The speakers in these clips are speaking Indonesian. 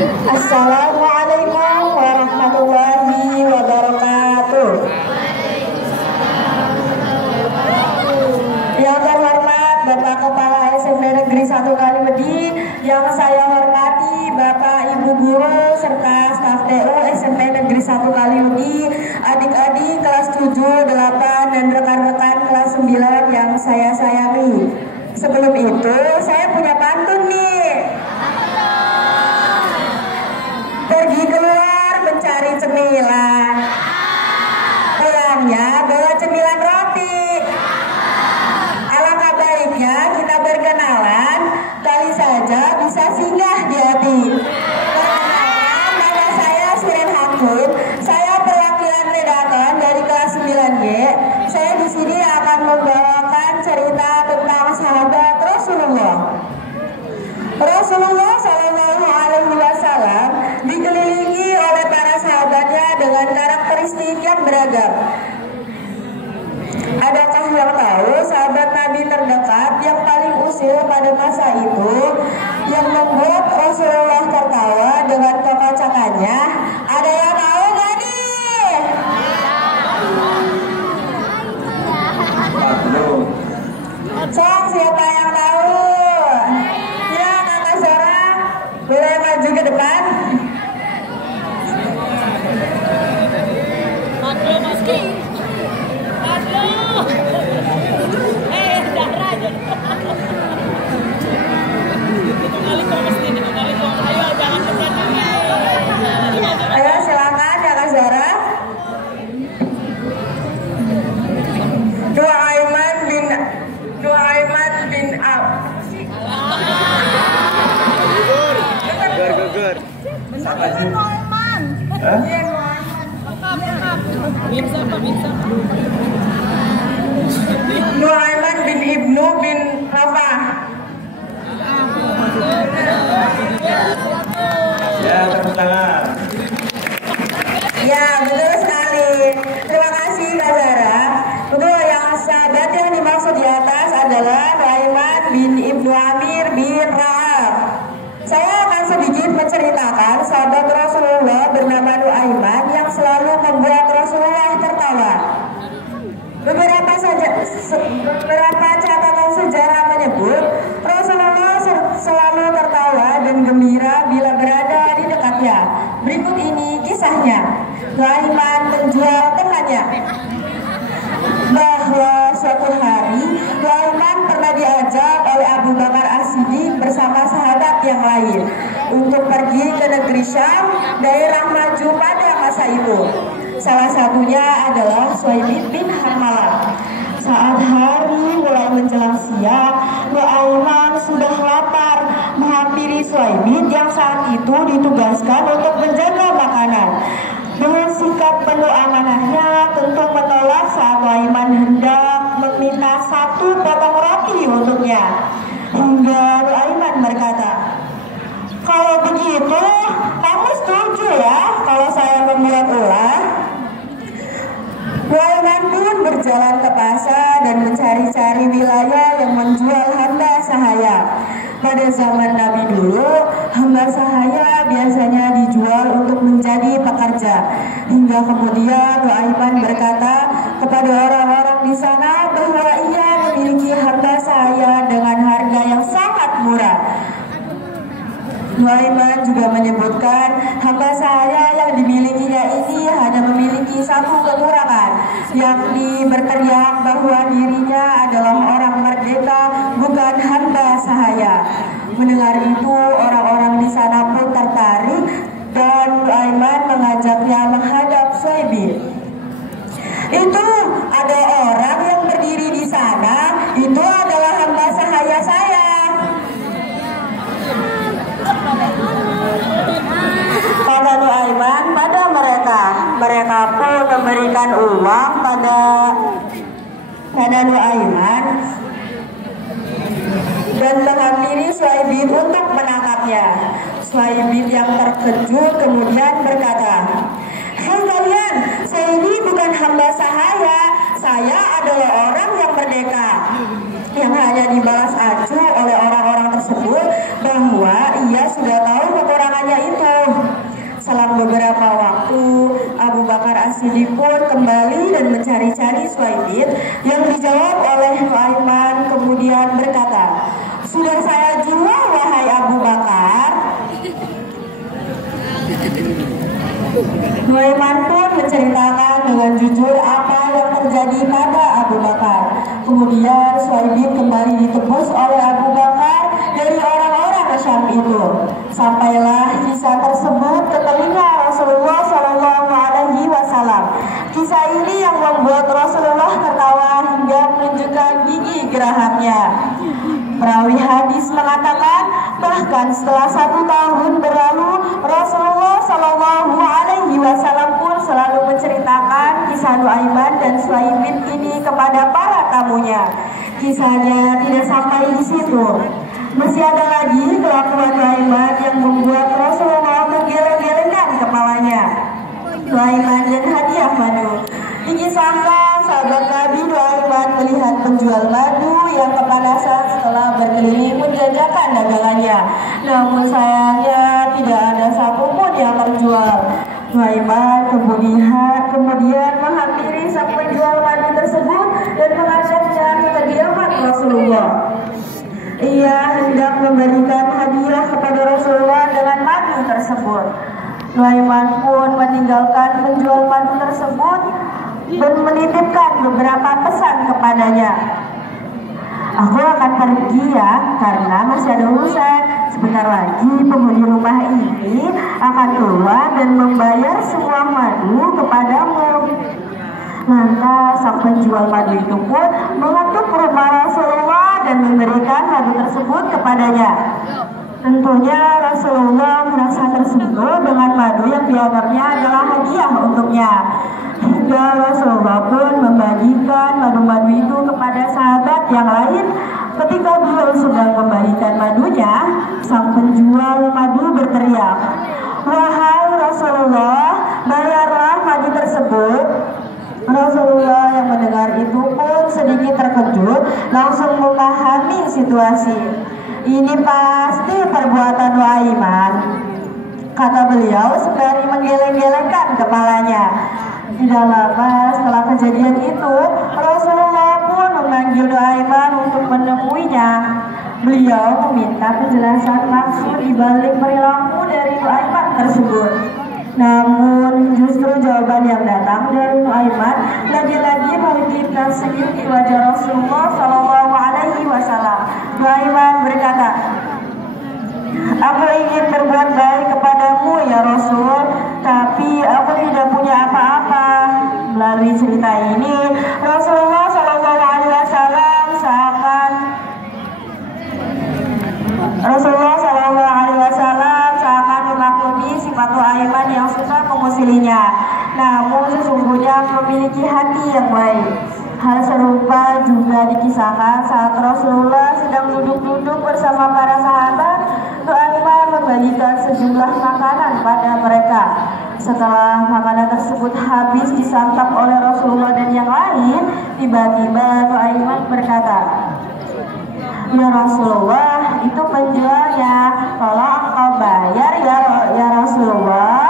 Assalamualaikum warahmatullahi wabarakatuh. Yang terhormat Bapak Kepala SMP Negeri 1 Kaliwedi, yang saya hormati Bapak Ibu Guru serta staf TU SMP Negeri 1 Kaliwedi, adik-adik kelas 7, 8 dan rekan-rekan kelas 9 yang saya sayangi. Sebelum itu saya punya pantun nih. Pergi keluar mencari cemilan, pulangnya bawa cemilan roti. Alangkah baiknya kita berkenalan, kali saja bisa singgah di hati. Perkenalkan, nama saya Siren Hakim. Saya perwakilan redakan dari kelas 9G. Saya di sini akan membawakan cerita tentang sahabat Rasulullah. Rasulullah Shallallahu Alaihi Wasallam dikelilingi oleh para sahabatnya dengan karakteristik yang beragam. Adakah yang tahu sahabat Nabi terdekat yang paling usil pada masa itu, yang membuat Rasulullah tertawa dengan kekocakannya? Ada yang tahu nggak nih? Sok, siapa yang tahu? Ya, kakak Zora, boleh maju ke depan. Ayo silakan kakak Zora. Nuaiman bin Ab. Geger. Nuaiman. Nuaiman bin Ibnu bin Rafah. Ya, tepuk tangan. Ya, betul sekali. Terima kasih Kak Zara. Betul, yang sahabat yang dimaksud di atas adalah Nuaiman bin Ibnu Amir bin Ra'ab. Saya akan sedikit menceritakan sahabat Rasulullah bernama Nuaiman yang selalu membuat Rasulullah tertawa. Beberapa catatan sejarah menyebut Rasulullah selalu tertawa dan gembira bila berada di dekatnya. Berikut ini kisahnya. Nuaiman menjual temannya. Bahwa suatu hari Nuaiman pernah diajak oleh Abu Bakar As-Siddiq bersama sahabat yang lain untuk pergi ke negeri Syam, daerah maju pada masa itu. Salah satunya adalah Suhaib bin Harmalah. Saat hari mulai menjelang siang, Nuaiman sudah lapar menghampiri Suhaib yang saat itu ditugaskan untuk menjaga makanan. Dengan sikap penuh amanahnya, tentu menolak saat Nuaiman hendak meminta satu potong roti untuknya. Hingga Nuaiman berkata, "Kalau begitu, kamu setuju ya kalau saya membuat ulah?" Nuaiman pun berjalan ke pasar dan mencari-cari wilayah yang menjual hamba sahaya. Pada zaman Nabi dulu, hamba sahaya biasanya dijual untuk menjadi pekerja. Hingga kemudian Nuaiman berkata kepada orang-orang di sana bahwa ia memiliki hamba sahaya dengan harga yang sangat murah. Nuaiman juga menyebutkan hamba sahaya yang dimilikinya ini hanya memiliki satu kekurangan, yakni berteriak bahwa dirinya adalah orang merdeka, bukan hamba sahaya. Mendengar itu, orang-orang di sana pun tertarik dan Nuaiman mengajaknya menghadap Suhaib. "Itu ada orang yang berdiri di sana, itu adalah hamba sahaya saya." Kata Nuaiman pada mereka. Mereka pun memberikan uang pada Nuaiman dan menghampiri Suhaib untuk menangkapnya. Suhaib yang terkejut kemudian berkata, "Hai kalian, saya ini bukan hamba sahaya, saya adalah orang yang merdeka." Yang hanya dibalas acuh oleh orang-orang tersebut bahwa ia sudah tahu kekurangannya itu. Asidi pun kembali dan mencari-cari Suhaibin, yang dijawab oleh Nuaiman kemudian berkata, "Sudah saya jual wahai Abu Bakar." Nuaiman pun menceritakan dengan jujur apa yang terjadi pada Abu Bakar. Kemudian Suhaibin kembali ditebus oleh Abu Bakar dari orang-orang Syam itu. Sampailah kisah tersebut ke telinga Rasulullah Shallallahu Alaihi Wasallam. Kisah ini yang membuat Rasulullah tertawa hingga menunjukkan gigi gerahapnya. Perawi hadis mengatakan, bahkan setelah 1 tahun berlalu, Rasulullah Shallallahu Alaihi Wasallam pun selalu menceritakan kisah Nuaiman dan Suhaibin ini kepada para tamunya. Kisahnya tidak sampai di situ. Masih ada lagi kelakuan Nuaiman yang membuat Rasulullah menggeleng-gelengkan kepalanya. Nuaiman dan hadiah madu. Dikisahkan sahabat Nabi Nuaiman melihat penjual madu yang kepanasan setelah berkeliling menjajakan dagangannya. Namun sayangnya tidak ada satupun yang terjual. Nuaiman kemudian menghampiri sang penjual madu tersebut dan mengajaknya ke kediaman Rasulullah. Ia hendak memberikan hadiah kepada Rasulullah dengan madu tersebut. Nuaiman pun meninggalkan penjual madu tersebut dan menitipkan beberapa pesan kepadanya. "Aku akan pergi ya, karena masih ada urusan. Sebentar lagi penghuni rumah ini akan keluar dan membayar semua madu kepadamu." Lantas sang penjual madu itu pun mengetuk rumah Rasulullah dan memberikan madu tersebut kepadanya. Tentunya Rasulullah merasa tersinggung dengan madu yang dianggapnya adalah hadiah untuknya. Hingga Rasulullah pun membagikan madu-madu itu kepada sahabat yang lain. Ketika beliau sedang memberikan madunya, sang penjual madu berteriak, "Wahai Rasulullah, bayarlah madu tersebut." Rasulullah yang mendengar itu pun sedikit terkejut, langsung memahami situasi. "Ini pasti perbuatan Nuaiman," kata beliau sembari menggeleng-gelengkan kepalanya. Tidak lama setelah kejadian itu, Rasulullah pun memanggil Nuaiman untuk menemuinya. Beliau meminta penjelasan maksud dibalik perilaku dari Nuaiman tersebut. Namun justru jawaban yang datang dari Nuaiman lagi-lagi menghidupkan senyum di wajah Rasulullah Shallallahu Alaihi Wasallam. Nuaiman berkata, "Aku ingin berbuat baik kepadamu ya Rasul, tapi aku tidak punya apa-apa." Melalui cerita ini, Rasulullah Shallallahu Alaihi Wasallam seakan memaklumi sifat Nuaiman yang suka mengusilinya, namun sesungguhnya memiliki hati yang baik. Hal serupa juga dikisahkan saat Rasulullah sedang duduk-duduk bersama para sahabat. Nuaiman membagikan sejumlah makanan pada mereka. Setelah makanan tersebut habis disantap oleh Rasulullah dan yang lain, tiba-tiba Nuaiman berkata, "Ya Rasulullah, itu penjualnya, tolong engkau bayar ya Rasulullah."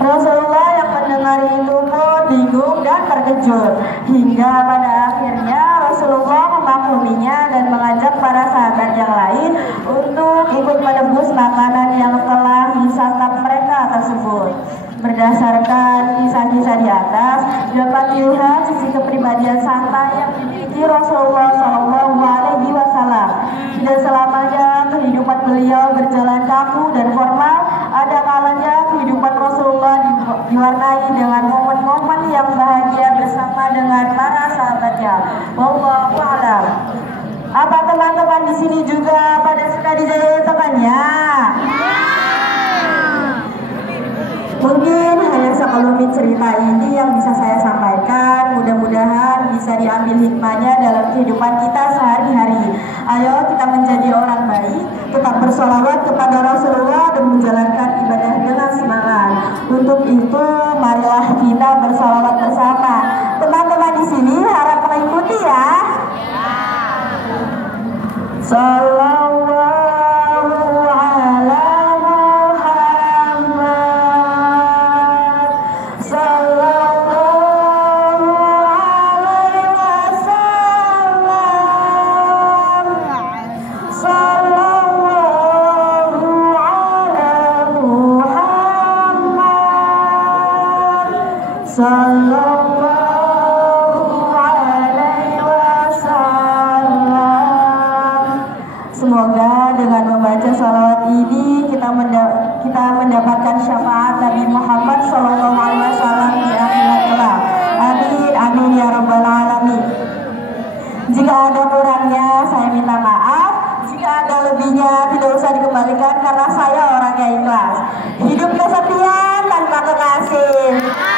Rasulullah yang mendengar itu pun bingung dan terkejut, hingga pada akhirnya Rasulullah memakluminya dan mengajak para sahabat yang lain untuk ikut menebus makanan yang telah disantap mereka tersebut. Berdasarkan kisah-kisah di atas, dapat dilihat sisi kepribadian santai yang dimiliki Rasulullah Shallallahu Alaihi Wasallam. Tidak selamanya kehidupan beliau berjalan kaku dan formal. Ada kalanya kehidupan Rasulullah diwarnai dengan momen-momen yang bahagia bersama dengan para sahabatnya. Wallahu a'lam. Apa teman-teman di sini juga pada suka dijajahi temannya? Mungkin hanya sekelumit cerita ini yang bisa saya sampaikan. Mudah-mudahan bisa diambil hikmahnya dalam kehidupan kita sehari-hari. Ayo kita menjadi orang baik, tetap bersolawat kepada Rasulullah dan menjalankan ibadah dengan semangat. Untuk itu, marilah kita bersolawat bersama. Teman-teman di sini harap mengikuti ya. Sallallahu ala Muhammad. Sallallahu alaihi wasallam. Semoga dengan membaca salawat ini kita mendapatkan syafaat Nabi Muhammad Sallallahu Alaihi Wasallam di akhirat kelak. Amin, amin ya rabbal alamin. Jika ada kurangnya saya minta maaf. Jika ada lebihnya tidak usah dikembalikan karena saya orang yang ikhlas. Hidup kesetiaan tanpa kekasih.